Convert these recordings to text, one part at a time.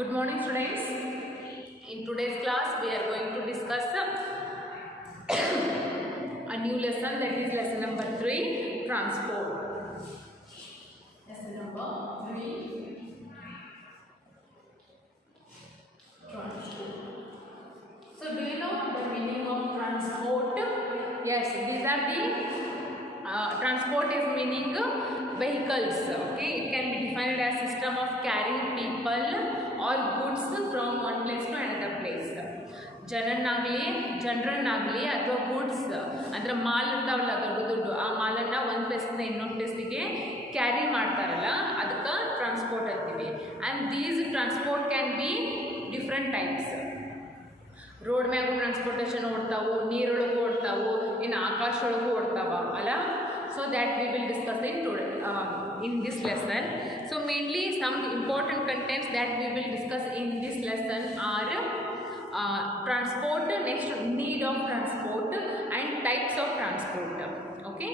Good morning, students. In today's class, we are going to discuss a new lesson, that is lesson number 3, transport. Lesson number 3, transport. So, do you know the meaning of transport? Yes, these are the transport is meaning vehicles. Okay, it can be defined as system of carrying people or goods from one place to another place. ಜನರನ್ನಾಗಲಿ ಅಥವಾ ಗೂಡ್ಸ್ ಅಂದರೆ ಮಾಲ್ ಇರ್ತಾವಲ್ಲ ದೊಡ್ಡ ದೊಡ್ಡ ಆ ಮಾಲನ್ನು ಒಂದು ಪ್ಲೇಸಿಂದ ಇನ್ನೊಂದು ಪ್ಲೇಸಿಗೆ ಕ್ಯಾರಿ ಮಾಡ್ತಾರಲ್ಲ ಅದಕ್ಕೆ ಟ್ರಾನ್ಸ್ಪೋರ್ಟ್ ಅಂತೀವಿ. And these transport can be different types. Road ಮ್ಯಾಗೂ ಟ್ರಾನ್ಸ್ಪೋರ್ಟೇಷನ್ ಓಡ್ತಾವು, ನೀರೊಳಗೂ ಓಡ್ತಾವು, ಇನ್ನು ಆಕಾಶದೊಳಗೂ ಓಡ್ತಾವ ಅಲ್ಲ. So that we will discuss in this lesson. So mainly some important contents that we will discuss in this lesson are transport, next need of transport and types of transport. Okay.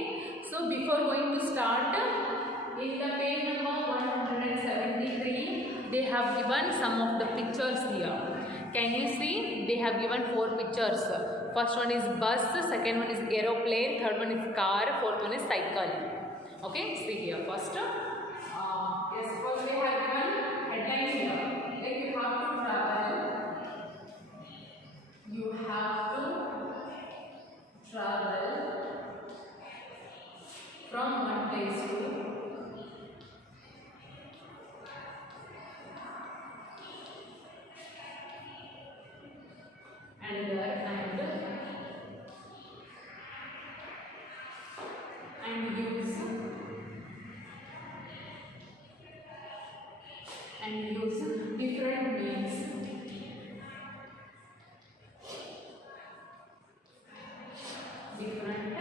So before going to start, in the page number 173, they have given some of the pictures here. Can you see? They have given 4 pictures. First one is bus, second one is aeroplane, third one is car, fourth one is cycle. Okay, see here first. Yes, first they have given headline here. Like you have to travel. You have to travel from one place to another and use different means. Different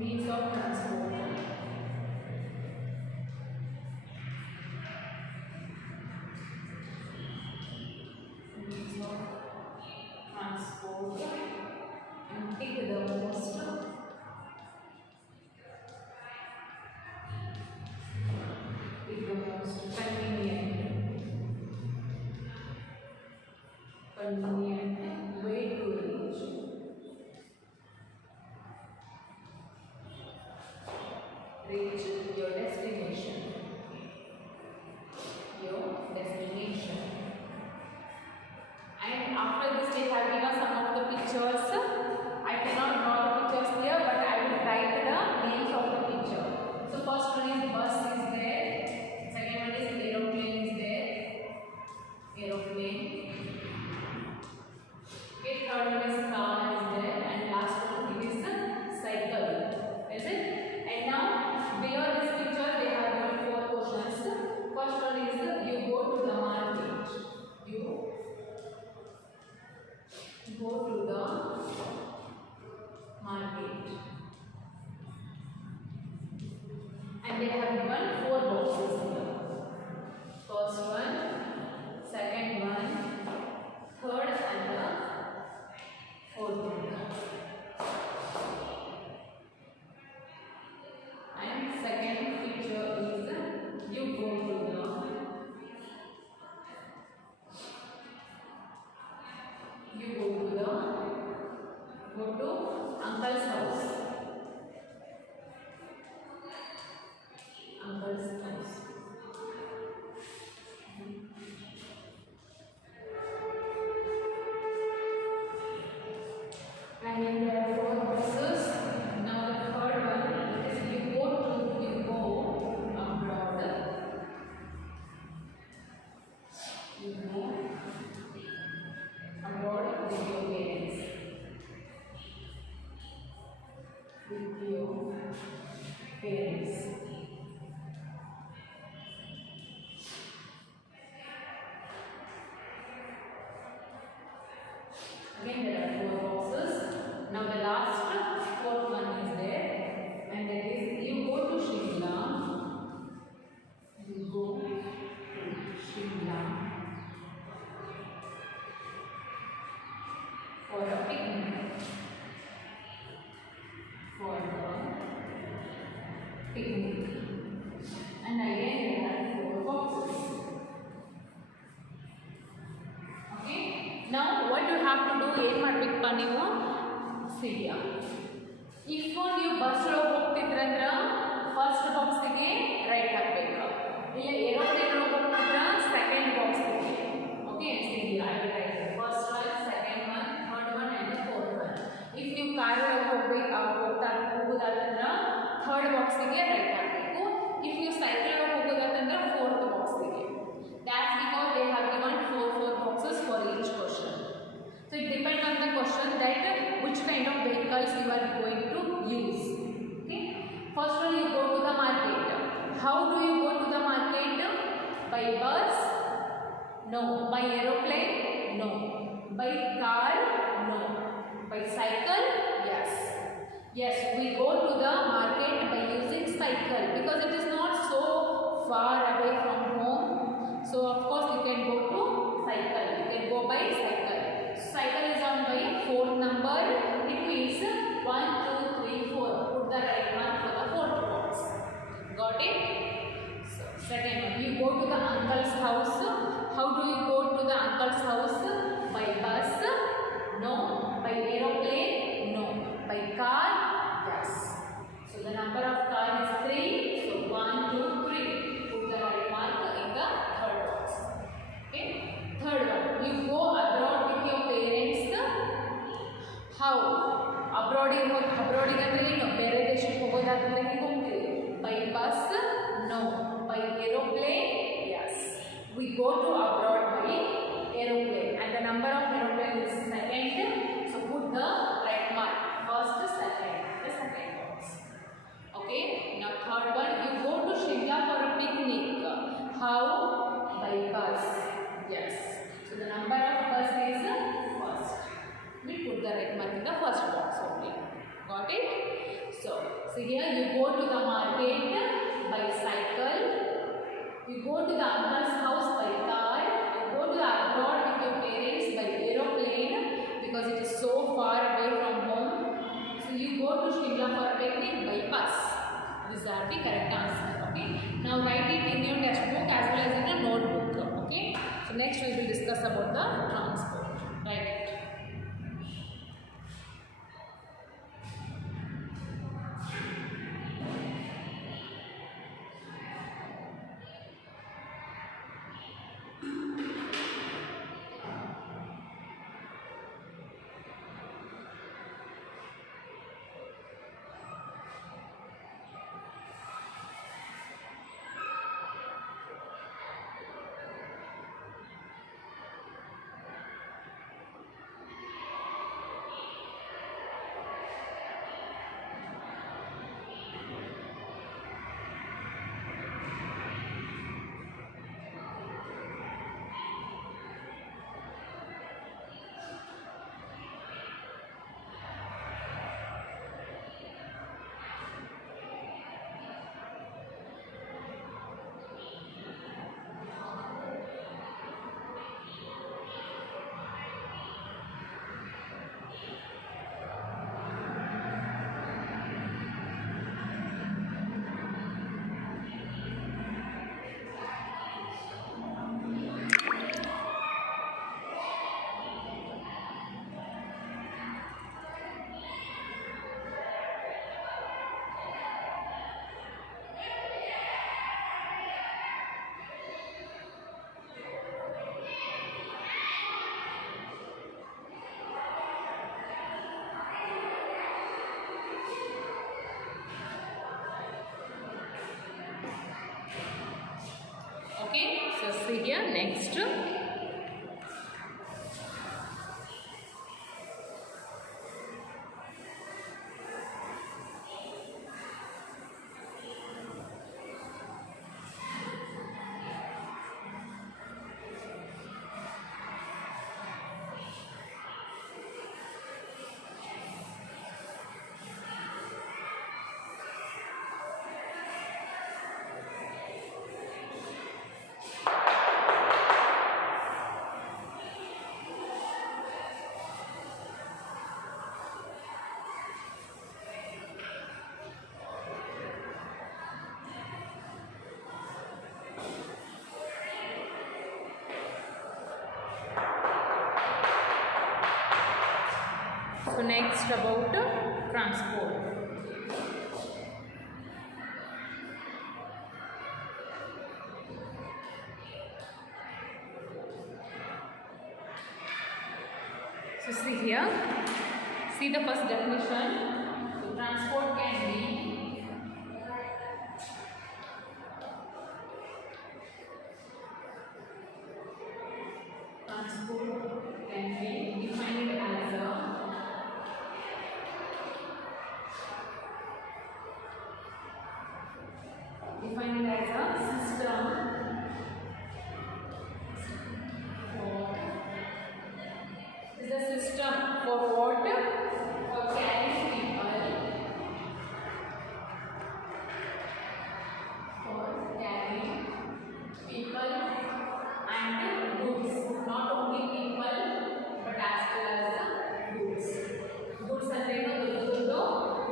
means of transport. Means of transport and pick the most convenient way to reach your destination. And after this they have given some of the pictures. I cannot draw the pictures here, but I will write the names of the picture. So first one is bus is there, second one is aeroplane is there, aeroplane. Okay, third one is car is there, and last one is cycle. Is it? And now below this picture they have given 4 questions. First one is you go to the market. You go to the market. And they have given 4 boxes here. First one, second one, third and the fourth one. And second picture is you go to uncle's house. Uncle's house. And then there are 4 boxes. Now the third one is you go abroad. You go abroad with your parents. With your parents. Again there are 4 boxes. Now the last 4th one is there, and that is you go to Shimla. You go to Shimla for a picnic. For the picnic. And again there are 4 boxes. Have to do ಏನು ಮಾಡಬೇಕಪ್ಪ ನೀವು ಸಿಹಿಯ ಇಫ್ ನೀವು ಬಸ್ ಒಳಗೆ ಹೋಗ್ತಿದ್ರಂದ್ರೆ ಫಸ್ಟ್ ಬಾಕ್ಸಿಗೆ right ಹಾಕಬೇಕು, ಇಲ್ಲ ಏರೋಪ್ಲೇನ್ ಒಳಗೆ ಹೋಗ್ತಿದ್ರ ಸೆಕೆಂಡ್ ಬಾಕ್ಸಿಗೆ. ಓಕೆ ಸಿಹಿಯ first one, second one, third one and fourth one. If ನೀವು ಕಾರ್ ಒಳಗೆ ಹೋಗೋದಾತಂದ್ರೆ ಥರ್ಡ್ ಬಾಕ್ಸಿಗೆ ರೈಟ್ ಹಾಕಬೇಕು. ಇಫ್ ನೀವು ಸೈಕಲ್ ಒಳಗೆ ಹೋಗೋದಾತಂದ್ರೆ ಫೋರ್ತ್ ಬಾಕ್ಸಿಗೆ. That's because they have given four boxes for each question. So it depends on the question that which kind of vehicles you are going to use. Okay. First one, you go to the market. How do you go to the market? By bus? No. By aeroplane? No. By car? No. By cycle? Yes. Yes, we go to the market by using cycle because it is not so far away from home. So of course you can go to cycle. You can go by cycle. Cycle is on by fourth number. It means 1, 2, 3, 4. Put the right one for the fourth box. Got it? So second one, you go to the uncle's house. How do you go to the uncle's house? By bus? No. By aeroplane? No. By car? Yes. So the number of car is 3. So 1, 2, 3. Put the right mark in the third box. Okay. Third one, you go abroad with your parents. How? Abroad ಅಂದ್ರೆ ಏನು? ಬೇರೆ ದೇಶಕ್ಕೆ ಹೋಗೋದಾದ್ರೆ ಹೇಗೆ ಹೋಗ್ತೀವಿ? By bus? No. By aeroplane? Yes. We go to abroad by aeroplane, and the number of aeroplane is second. So put the right mark. First, second, the second box. Okay. Now third one, you go to Shimla for a picnic. How? By bus. Yes. So the number of bus is first. We put the right mark in the first box only. Got it? So here you go to the market by cycle. You go to the uncle's house by car. You go to the abroad with your parents by aeroplane because it is so far away from home. So you go to Shimla for a picnic by bus. These are the correct answer. Okay. Now write it in your textbook as well as in a notebook. Okay. So next we will discuss about the transport. Write it. Okay, so see here next. So next about transport. So see here, see the first definition. So transport can be defined as a system for what? For carrying people and goods. Not only people but as well as the goods. Goods ಅಂದ್ರೆ ಏನು? ದೊಡ್ಡ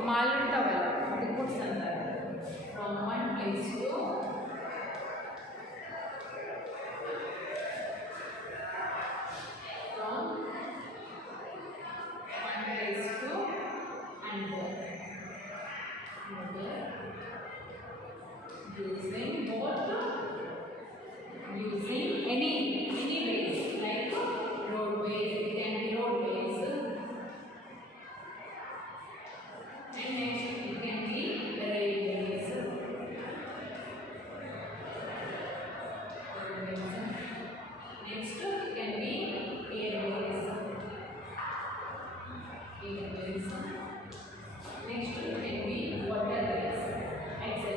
ಮಾಲ್ ಇರ್ತಾವಲ್ಲ, ಅದು goods ಅಂತಾರೆ. From one place to another. Using any ways like roadways, it can be roadways, and next it can be railways. Next it can be airways. Next it can be waterways, etc.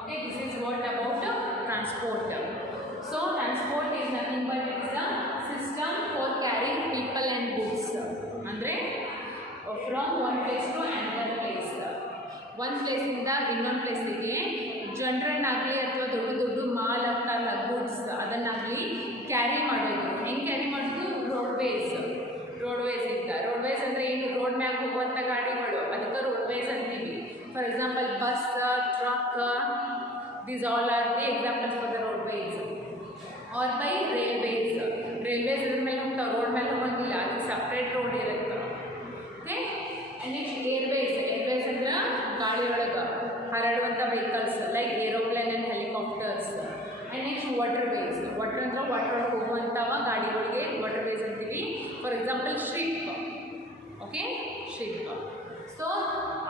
Okay, this is what about transport. So transport is nothing but it is a system for carrying people and goods. Andre from one place to another place. One place ಇಂದ ಇನ್ನೊಂದು ಪ್ಲೇಸಿಗೆ ಜನರನ್ನಾಗಲಿ ಅಥವಾ ದೊಡ್ಡ ದೊಡ್ಡ ಮಾಲ್ ಅಂತಲ್ಲ ಗೂಡ್ಸ್ ಅದನ್ನಾಗಲಿ ಕ್ಯಾರಿ ಮಾಡಬೇಕು. ಹೆಂಗೆ ಕ್ಯಾರಿ ಮಾಡೋದು? ರೋಡ್ವೇಸ್ ಇಂದ. ರೋಡ್ವೇಸ್ ಅಂದರೆ ಏನು? ರೋಡ್ ಮ್ಯಾಗ ಹೋಗುವಂಥ ಗಾಡಿಗಳು, ಅದಕ್ಕೆ ರೋಡ್ವೇಸ್ ಅಂತೀವಿ. For example, bus, truck, these all are the examples for the roadways. Or by railways. Railways ಇದ್ರ ಮೇಲೆ ಹೋಗ್ತಾವೆ, ರೋಡ್ ಮೇಲೆ ಹೋಗಂಗಿಲ್ಲ, ಅದು ಸಪ್ರೇಟ್ ರೋಡ್ ಇರುತ್ತೆ. ಓಕೆ, ಆ್ಯಂಡ್ ನೆಕ್ಸ್ಟ್ ಏರ್ವೇಸ್ ಅಂದ್ರೆ ಗಾಳಿ ಒಳಗೆ ಹರಡುವಂಥ vehicles like aeroplane and helicopters. And next waterways ಅಂದ್ರೆ ವಾಟರ್ ಒಳಗೆ ಹೋಗುವಂಥವ ಗಾಡಿಗಳಿಗೆ ವಾಟರ್ವೇಸ್ ಅಂತೀವಿ. For example ship. Okay, ship. So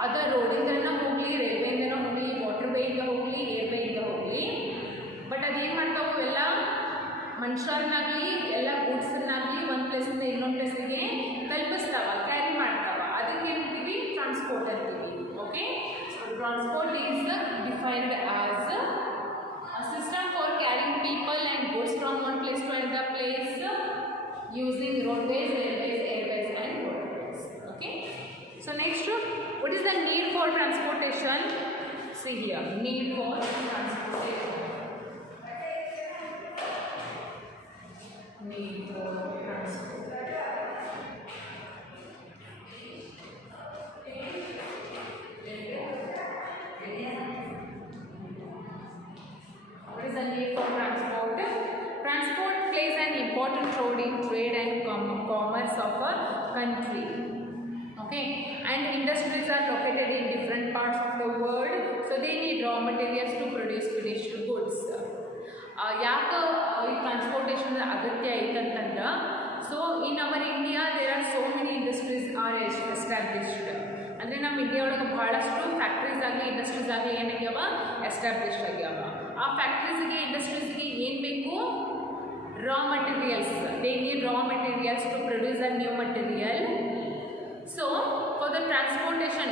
other ರೋಡಿಂದನೂ ಹೋಗಲಿ, ರೈಲ್ವೆಯಿಂದನೂ ಹೋಗಲಿ, ವಾಟರ್ವೇಯಿಂದ ಹೋಗಲಿ, ಏರ್ವೇಯಿಂದ ಹೋಗಲಿ, ಬಟ್ ಅದೇನು ಮಾಡ್ತಾವೆ ಎಲ್ಲ ಮನುಷ್ಯರನ್ನಾಗಲಿ ಎಲ್ಲ ಗೂಡ್ಸನ್ನಾಗಲಿ ಒಂದು ಪ್ಲೇಸಿಂದ ಇನ್ನೊಂದು ಪ್ಲೇಸಿಗೆ ತಲುಪಿಸ್ತಾವ, ಕ್ಯಾರಿ ಮಾಡ್ತಾವ. ಅದಕ್ಕೆ ಏನಂತೀವಿ? ಟ್ರಾನ್ಸ್ಪೋರ್ಟ್ ಅಂತೀವಿ. Okay, so transport is defined as a system for carrying people and goods from one place to another place using roadways, railways, airways and waterways. Okay, so next, what is the need for transportation? See here, need for transportation. Need for transport. What is the need for transport? Transport plays an important role in trade and commerce of a country. Okay, and industries are located in different parts of the world, so they need raw materials to produce finished goods. ಯಾಕೆ ಈ transportation ಅಗತ್ಯ ಐತಂತಂದ್ರೆ, so in our India there are so many industries are established. ಅಂದರೆ ನಮ್ಮ ಇಂಡಿಯಾ ಒಳಗೆ ಭಾಳಷ್ಟು ಫ್ಯಾಕ್ಟ್ರೀಸ್ ಆಗಲಿ ಇಂಡಸ್ಟ್ರೀಸ್ ಆಗಲಿ ಏನಾಗ್ಯಾವ? ಎಸ್ಟಾಬ್ಲಿಷ್ಡ್ ಆಗ್ಯಾವ. ಆ ಫ್ಯಾಕ್ಟ್ರೀಸ್ಗೆ ಇಂಡಸ್ಟ್ರೀಸ್ಗೆ ಏನು ಬೇಕು? Raw materials. They need raw materials to produce a new material. So for the transportation,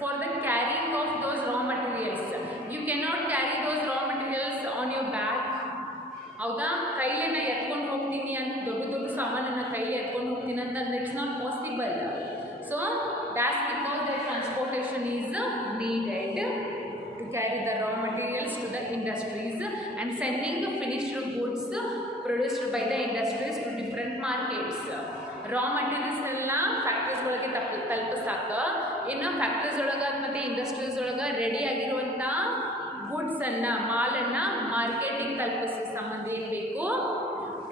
for the carrying of those raw materials, you cannot carry those raw materials on your back. ಹೌದಾ? ಕೈಲೇ ನಾ ಎತ್ಕೊಂಡು ಹೋಗ್ತೀನಿ ಅಂತ ದೊಡ್ಡ ಸಾಮಾನನ್ನು ಕೈಲಿ ಎತ್ಕೊಂಡು ಹೋಗ್ತೀನಿ ಅಂತಂದ್ರೆ it's not possible. So that's because the transportation is needed to carry the raw materials to the industries and sending the finished goods produced by the industries to different markets. ರಾ ಮಟೀರಿಯಲ್ಸ್ ಎಲ್ಲ ಫ್ಯಾಕ್ಟ್ರೀಸ್ ಒಳಗೆ ತಲುಪಿಸಾಕ, ಇನ್ನು ಫ್ಯಾಕ್ಟ್ರೀಸ್ ಒಳಗೆ ಮತ್ತು ಇಂಡಸ್ಟ್ರೀಸ್ ಒಳಗೆ ರೆಡಿ ಆಗಿರುವಂಥ ಗುಡ್ಸನ್ನು ಮಾಲನ್ನು ಮಾರ್ಕೆಟಿಂಗ್ ತಲುಪಿಸೋ ಸಂಬಂಧ ಏನು ಬೇಕು?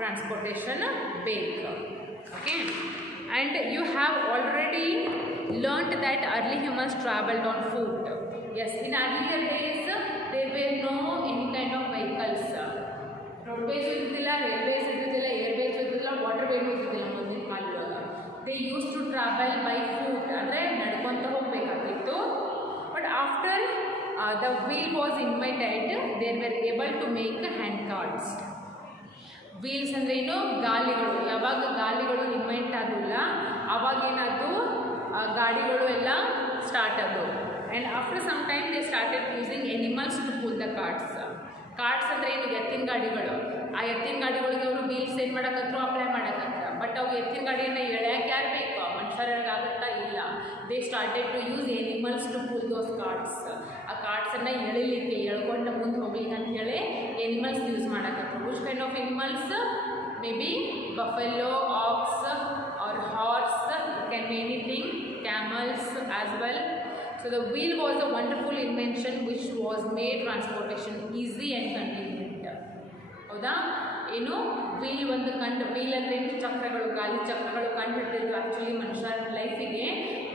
transportation ಬೇಕು. Okay, and you have already learnt that early humans traveled on foot. Yes, in earlier days there were no any kind of vehicles. Roadways ಇದ್ದಿಲ್ಲ, railways ಇದ್ದಿಲ್ಲ, airways ಇದ್ದಿಲ್ಲ, waterways ಇದ್ದಿಲ್ಲ ಮುಂದಿನ ಕಾಲದೊಳಗೆ. They used to travel by foot, ಅಂದರೆ ನಡ್ಕೊಂತ ಹೋಗಬೇಕಾಗಿತ್ತು. But after the wheel was invented, they were able to make hand carts. Wheels ಅಂದರೆ ಏನು? ಗಾಲಿಗಳು. ಯಾವಾಗ ಗಾಲಿಗಳು ಇನ್ವೆಂಟ್ ಆಗೋಲ್ಲ ಆವಾಗ ಏನಾದರೂ ಗಾಡಿಗಳು ಎಲ್ಲ ಸ್ಟಾರ್ಟ್ ಆದವು. And after some time they started using animals to pull the carts. Carts ಅಂದರೆ ಏನು? ಎತ್ತಿನ ಗಾಡಿಗಳು. ಆ ಎತ್ತಿನ ಗಾಡಿಗಳಿಗೆ ಅವರು ವೀಲ್ಸ್ ಏನು ಮಾಡೋಕ್ಕಂತರೂ ಅಪ್ಲೈ ಮಾಡೋಕ್ಕಂತ. ಬಟ್ ಅವು ಎತ್ತಿನ ಗಾಡಿಯನ್ನು ಎಳ್ಯಾಕೆ ಯಾರು ಬೇಕು? ಮನುಷ್ಯರಿಗೆ ಆಗುತ್ತಾ? ಇಲ್ಲ. They started to use animals to pull those carts. ಆ ಕಾರ್ಟ್ಸನ್ನು ಎಳಿಲಿಕ್ಕೆ, ಎಳ್ಕೊಂಡು ಮುಂದೆ ಹೋಗ್ಲಿಕ್ಕೆ ಅಂತೇಳಿ ಎನಿಮಲ್ಸ್ ಯೂಸ್ ಮಾಡೋಕ್ಕಂತ. Which kind of animals? May be buffalo, ox or horse, it can be anything, camels as well. So the wheel was a wonderful invention which was made transportation easy and convenient. ಹೌದಾ? ಏನು ವೀಲ್ ಒಂದು ವೀಲ್ ಅಂದರೆ ಏನು? ಚಕ್ರಗಳು, ಗಾಲಿ ಚಕ್ರಗಳು ಕಂಡುಹಿಡಿದಿದ್ದು ಆ್ಯಕ್ಚುಲಿ ಮನುಷ್ಯರ ಲೈಫಿಗೆ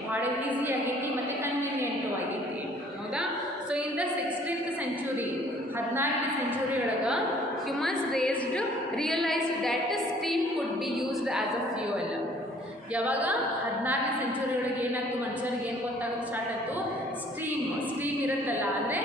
ಭಾಳ ಈಸಿ ಆಗೈತಿ ಮತ್ತು ಕನ್ವೀನಿಯೆಂಟು ಆಗೈತಿ. ಹೌದಾ? So in the 16th century, 14ನೇ ಸೆಂಚುರಿ ಒಳಗೆ humans realised that steam could be used as a fuel. ಯಾವಾಗ 14ನೇ ಸೆಂಚುರಿ ಒಳಗೆ ಏನಾಯ್ತು? ಮನುಷ್ಯರಿಗೆ ಏನು ಗೊತ್ತಾಗೋದು ಸ್ಟಾರ್ಟ್ ಆಯಿತು? ಸ್ಟೀಮ್ ಇರುತ್ತಲ್ಲ, ಅಂದರೆ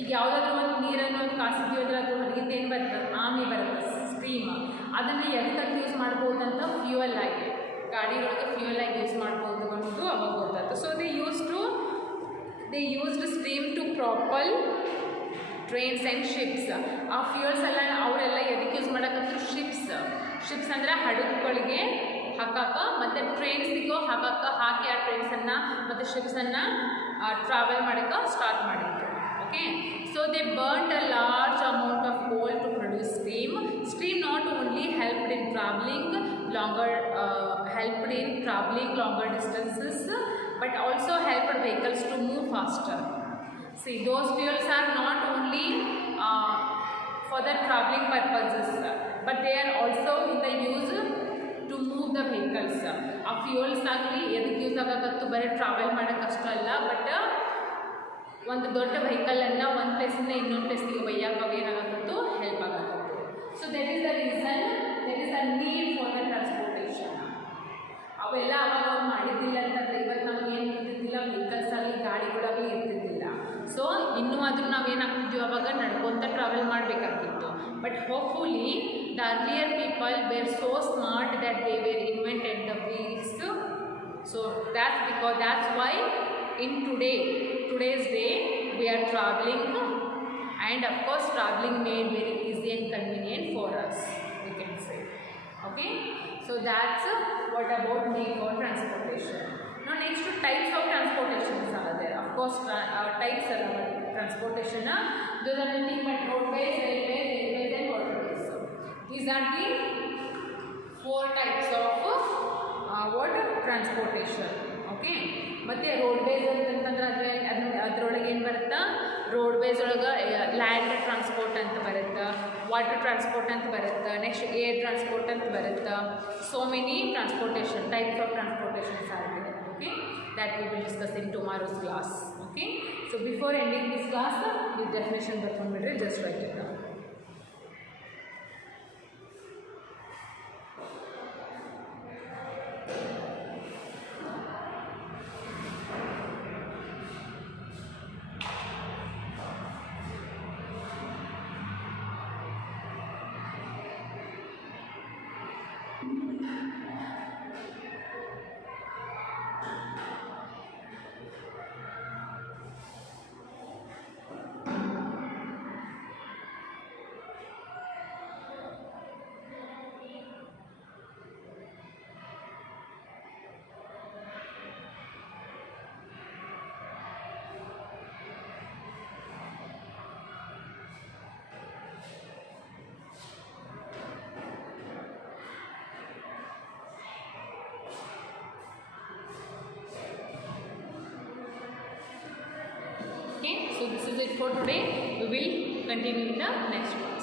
ಈಗ ಯಾವುದಾದ್ರೂ ಒಂದು ನೀರನ್ನು ಒಂದು ಕಾಸಿದ್ದೀವಿ ಅಂದರೆ ಅದು ಹೊರಗಿಂದ ಏನು ಬರ್ತದೆ? ಆಮಿ ಬರುತ್ತೆ, ಸ್ಟೀಮ್. ಅದನ್ನು ಎದಕ್ಕೆ ಯೂಸ್ ಮಾಡ್ಬೋದು ಅಂತ ಫ್ಯೂಯಲ್ ಆಗಿ, ಗಾಡಿಗಳಿಗೆ ಫ್ಯೂಯಲ್ ಆಗಿ ಯೂಸ್ ಮಾಡ್ಬೋದು ಅನ್ನೋದು ಅವಾಗ ಗೊತ್ತಾಯ್ತು. So they used steam to propel trains and ships. ಆ ಫ್ಯೂಯಲ್ಸ್ ಎಲ್ಲ ಅವರೆಲ್ಲ ಎದಕ್ಕೆ ಯೂಸ್ ಮಾಡೋಕ್ಕಂತೂ? ಶಿಪ್ಸ್ ಅಂದರೆ ಹಡಗುಗಳಿಗೆ ಹಾಕಕ್ಕೆ, ಮತ್ತು ಟ್ರೈನ್ಸಿಗೂ ಹಾಕಿ ಆ ಟ್ರೈನ್ಸನ್ನು ಮತ್ತು ಶಿಪ್ಸನ್ನು ಟ್ರಾವೆಲ್ ಮಾಡೋಕ್ಕೆ ಸ್ಟಾರ್ಟ್ ಮಾಡಿದ್ರು. Okay, so they burned a large amount of coal to produce steam. Steam not only helped in travelling longer distances, but also helped vehicles to move faster. See, those fuels are not only for the traveling purposes, but they are also in the use to move the vehicles. ಆ ಫ್ಯೂಯಲ್ಸ್ ಆಗಲಿ ಎದಕ್ಕೆ ಯೂಸ್ ಆಗೋಕ್ಕಂತೂ ಬರೀ ಟ್ರಾವೆಲ್ ಮಾಡೋಕ್ಕಷ್ಟೇ ಅಲ್ಲ, ಬಟ್ ಒಂದು ದೊಡ್ಡ ವೆಹಿಕಲನ್ನು ಒಂದು ಪ್ಲೇಸಿಂದ ಇನ್ನೊಂದು ಪ್ಲೇಸಿಗೆ ಒಯ್ಯಕ್ಕೆ ಏನಾಗತ್ತಂತೂ ಹೆಲ್ಪ್ ಆಗತ್ತಂತು. So that is the reason, that is the need for the transportation. ಅವೆಲ್ಲ ಅವಾಗ ಅವ್ರು ಮಾಡಿದ್ದಿಲ್ಲ ಅಂತಂದರೆ ಇವತ್ತು ನಮ್ಗೆ ಏನು ಇರ್ತಿದ್ದಿಲ್ಲ, ವೆಹಿಕಲ್ಸ್ ಆಗಲಿ ಗಾಡಿಗಳಾಗಲಿ ಇರ್ತಿದ್ದಿಲ್ಲ. ಸೊ ಇನ್ನೂ ಆದರೂ ನಾವೇನಾಗ್ತಿದ್ವಿ, ಅವಾಗ ನಡ್ಕೊತ ಟ್ರಾವೆಲ್ ಮಾಡಬೇಕಾಗ್ತಿತ್ತು. But hopefully the earlier people were so smart that they were invented the wheels. So that's why in today's day we are traveling, and of course traveling made very easy and convenient for us, we can say. Okay, so that's what about need for transportation. Now next to types of transportations are there. Of course types are transportation, those are nothing but roadways, railways and waterways. These are the 4 types of transportation. Okay, ಮತ್ತು ರೋಡ್ವೇಸ್ ಅಂತಂತಂದ್ರೆ ಅದರೊಳಗೆ ಏನು ಬರುತ್ತಾ? ರೋಡ್ವೇಸ್ ಒಳಗೆ land transport ಅಂತ ಬರುತ್ತೆ, water transport ಅಂತ ಬರುತ್ತೆ, ನೆಕ್ಸ್ಟ್ ಏರ್ ಟ್ರಾನ್ಸ್ಪೋರ್ಟ್ ಅಂತ ಬರುತ್ತೆ. So many transportation types of transportations ಆಗಿದೆ. Okay, that we will discuss in tomorrow's class. Okay, so before ending this class ಈ ಡೆಫಿನೇಷನ್ ಬರ್ಕೊಂಡ್ಬಿಟ್ರೆ just write it down. So this is it for today. We will continue in the next one.